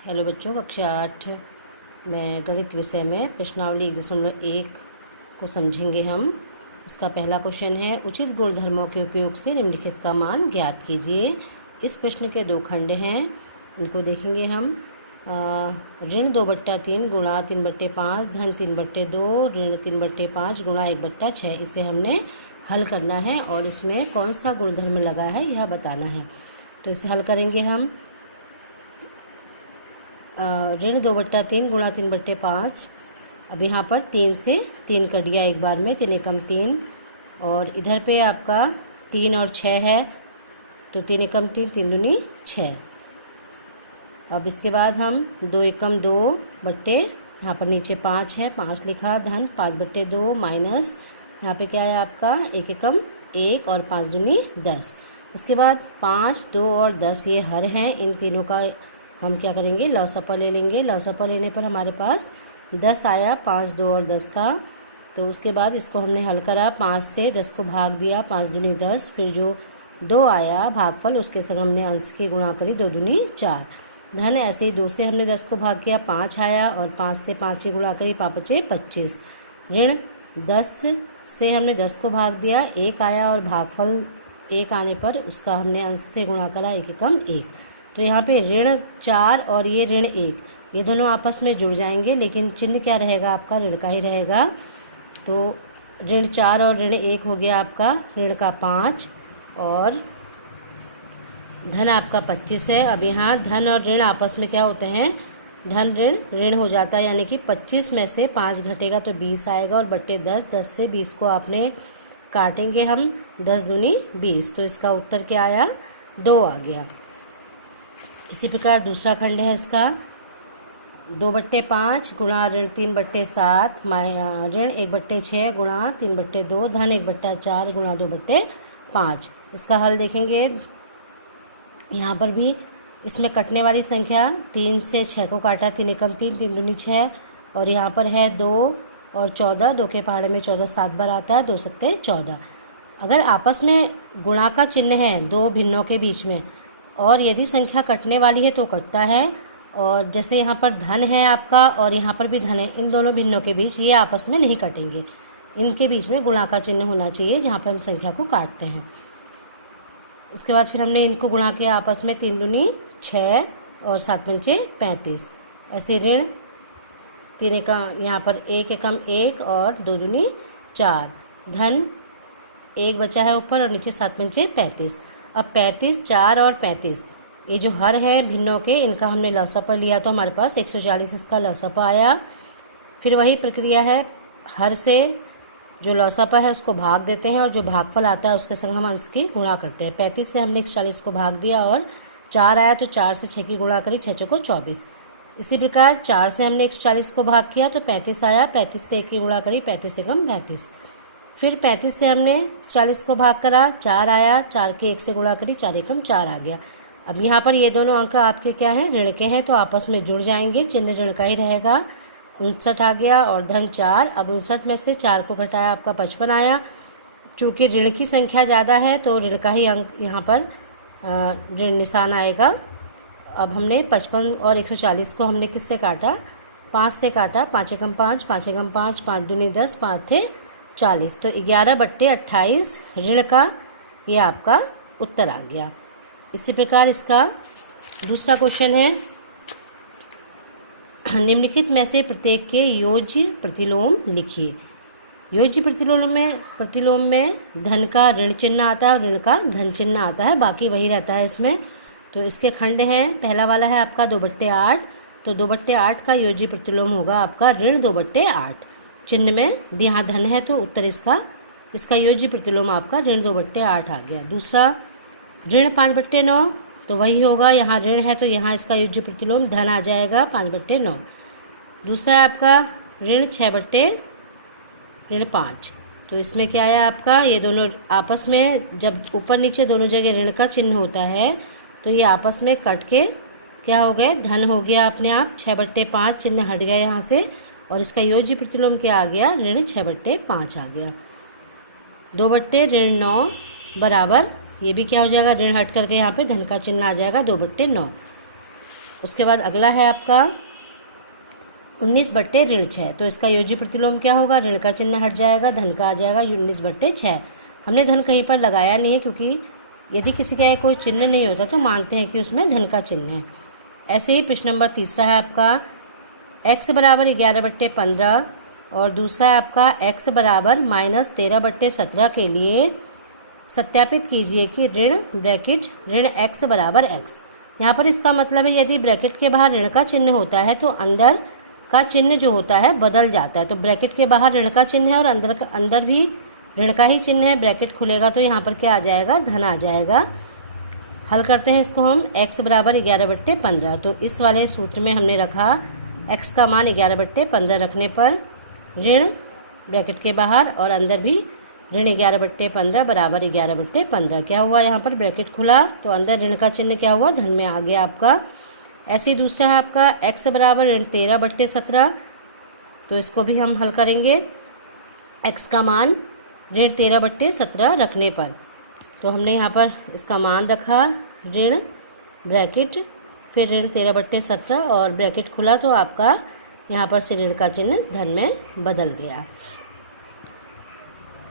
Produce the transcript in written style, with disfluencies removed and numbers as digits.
Hello बच्चों, कक्षा 8 में गणित विषय में प्रश्नावली 1.1 को समझेंगे हम। इसका पहला क्वेश्चन है, उचित गुणधर्मों के उपयोग से निम्नलिखित का मान ज्ञात कीजिए। इस प्रश्न के दो खंड हैं, इनको देखेंगे हम। ऋण 2/3 गुणा 3/5 धन 3/2 ऋण 3/5 गुणा 1/6 इसे हमने हल करना है और इसमें कौन सा गुणधर्म लगा है यह बताना है। तो इसे हल करेंगे हम। ऋण 2/3 गुणा 3/5। अब यहाँ पर 3 से 3 कट गया एक बार में, 3 एकम 3, और इधर पे आपका 3 और 6 है, तो 3 एकम 3, 3 दूनी 6। अब इसके बाद हम 2 एकम 2 बट्टे, यहाँ पर नीचे 5 है, 5 लिखा, धन 5/2 माइनस यहाँ पे क्या है आपका 1 एकम 1 और 5 दूनी 10। उसके बाद 5, 2 और 10 ये हर हैं, इन तीनों का हम क्या करेंगे, लसापा ले लेंगे। लसापा लेने पर हमारे पास 10 आया, 5, 2 और 10 का। तो उसके बाद इसको हमने हल करा, 5 से 10 को भाग दिया, 5 दूनी 10, फिर जो 2 आया भागफल उसके संग हमने अंश की गुणा करी, 2 दूनी 4। धन ऐसे ही 2 से हमने 10 को भाग किया, 5 आया, और 5 से 5 की गुणा करी, 5 5 25। ऋण 10 से हमने 10 को भाग दिया, 1 आया, और भागफल 1 आने पर उसका हमने अंश से गुणा करा, 1 एकम 1। तो यहाँ पे ऋण 4 और ये ऋण 1 ये दोनों आपस में जुड़ जाएंगे, लेकिन चिन्ह क्या रहेगा आपका, ऋण का ही रहेगा। तो ऋण 4 और ऋण 1 हो गया आपका ऋण का 5, और धन आपका 25 है। अब यहाँ धन और ऋण आपस में क्या होते हैं, धन ऋण ऋण हो जाता है, यानी कि 25 में से 5 घटेगा तो 20 आएगा, और बट्टे 10, 10 से 20 को आपने काटेंगे हम, 10 दूनी 20, तो इसका उत्तर क्या आया, 2 आ गया। इसी प्रकार दूसरा खंड है इसका, 2/5 गुणा ऋण 3/7 ऋण 1/6 गुणा 3/2 धन 1/4 गुणा 2/5। इसका हल देखेंगे। यहाँ पर भी इसमें कटने वाली संख्या 3 से 6 को काटा, 3 एकम 3, 3 दूनी 6, और यहाँ पर है 2 और 14, 2 के पहाड़े में 14 7 बार आता है, 2 सत्ते 14। अगर आपस में गुणा का चिन्ह है दो भिन्नों के बीच में, और यदि संख्या कटने वाली है तो कटता है, और जैसे यहाँ पर धन है आपका और यहाँ पर भी धन है, इन दोनों भिन्नों के बीच ये आपस में नहीं कटेंगे, इनके बीच में गुणा का चिन्ह होना चाहिए जहाँ पर हम संख्या को काटते हैं। उसके बाद फिर हमने इनको गुणा किया आपस में, 3 दूनी 6 और 7 पंचे 35। ऐसे ऋण 3 एकम, यहाँ पर 1 एकम 1 और 2 दूनी 4, धन 1 बचा है ऊपर और नीचे 7 पंचे 35। अब 35, 4 और 35 ये जो हर है भिन्नों के, इनका हमने लसापा लिया तो हमारे पास 140 इसका लसापा आया। फिर वही प्रक्रिया है, हर से जो लसापा है उसको भाग देते हैं, और जो भागफल आता है उसके संग हम अंश की गुणा करते हैं। 35 से हमने 140 को भाग दिया, और 4 आया तो 4 से 6 की गुणा करी, 6 को 24। इसी प्रकार 4 से हमने 140 को भाग किया तो 35 आया, 35 से 1 की गुणा करी, 35 एकम 35। फिर 35 से हमने 40 को भाग करा, 4 आया, 4 के 1 से गुणा करी, 4 एकम 4 आ गया। अब यहाँ पर ये दोनों अंक आपके क्या हैं, ऋण के हैं, तो आपस में जुड़ जाएंगे, चिन्ह ऋण का ही रहेगा। 59 आ गया, और धन 4। अब 59 में से 4 को घटाया, आपका 55 आया। चूँकि ऋण की संख्या ज़्यादा है तो ऋण का ही अंक यहाँ पर ऋण निशान आएगा। अब हमने 55 और 140 को हमने किससे काटा, 5 से काटा, 5 एकम 5, 5 एकम 5, 5 दूनी 10, 5 थे 40, तो 11/28 ऋण का ये आपका उत्तर आ गया। इसी प्रकार इसका दूसरा क्वेश्चन है, निम्नलिखित में से प्रत्येक के योज्य प्रतिलोम लिखिए। योज्य प्रतिलोम में धन का ऋण चिन्ह आता है और ऋण का धन चिन्ह आता है, बाकी वही रहता है इसमें। तो इसके खंड हैं, पहला वाला है आपका 2/8, तो 2/8 का योज्य प्रतिलोम होगा आपका ऋण 2/8। चिन्ह में यहाँ धन है तो उत्तर इसका योज्य प्रतिलोम आपका ऋण 2/8 आ गया। दूसरा ऋण 5/9, तो वही होगा, यहाँ ऋण है तो यहाँ इसका योज्य प्रतिलोम धन आ जाएगा, 5/9। दूसरा है आपका ऋण 6/5, तो इसमें क्या है आपका, ये दोनों आपस में जब ऊपर नीचे दोनों जगह ऋण का चिन्ह होता है तो ये आपस में कट के क्या हो गए, धन हो गया अपने आप, 6/5 चिन्ह हट गया यहाँ से, और इसका योज्य प्रतिलोम क्या आ गया, ऋण 6/5 आ गया। 2/9 बराबर, ये भी क्या हो जाएगा, ऋण हट करके यहाँ पे धन का चिन्ह आ जाएगा, 2/9। उसके बाद अगला है आपका 19 ऋण 6। तो इसका योजी प्रतिलोम क्या होगा, ऋण का चिन्ह हट जाएगा, धन का आ जाएगा 19/6। हमने धन कहीं पर लगाया नहीं है, क्योंकि यदि किसी का कोई चिन्ह नहीं होता तो मानते हैं कि उसमें धन का चिन्ह है। ऐसे ही प्रश्न नंबर 3 है आपका x बराबर 11/15 और दूसरा है आपका x बराबर -13/17 के लिए सत्यापित कीजिए कि ऋण ब्रैकेट ऋण x बराबर x। यहाँ पर इसका मतलब है यदि ब्रैकेट के बाहर ऋण का चिन्ह होता है तो अंदर का चिन्ह जो होता है बदल जाता है। तो ब्रैकेट के बाहर ऋण का चिन्ह है और अंदर भी ऋण का ही चिन्ह है। ब्रैकेट खुलेगा तो यहाँ पर क्या आ जाएगा, धन आ जाएगा। हल करते हैं इसको हम। x बराबर 11/15। तो इस वाले सूत्र में हमने रखा x का मान 11/15 रखने पर ऋण ब्रैकेट के बाहर और अंदर भी ऋण 11/15 बराबर 11/15। क्या हुआ, यहाँ पर ब्रैकेट खुला तो अंदर ऋण का चिन्ह क्या हुआ, धन में आ गया आपका। ऐसे ही दूसरा है आपका x बराबर ऋण 13/17। तो इसको भी हम हल करेंगे x का मान ऋण 13/17 रखने पर। तो हमने यहाँ पर इसका मान रखा ऋण ब्रैकेट फिर ऋण 13/17 और ब्रैकेट खुला तो आपका यहाँ पर से ऋण का चिन्ह धन में बदल गया।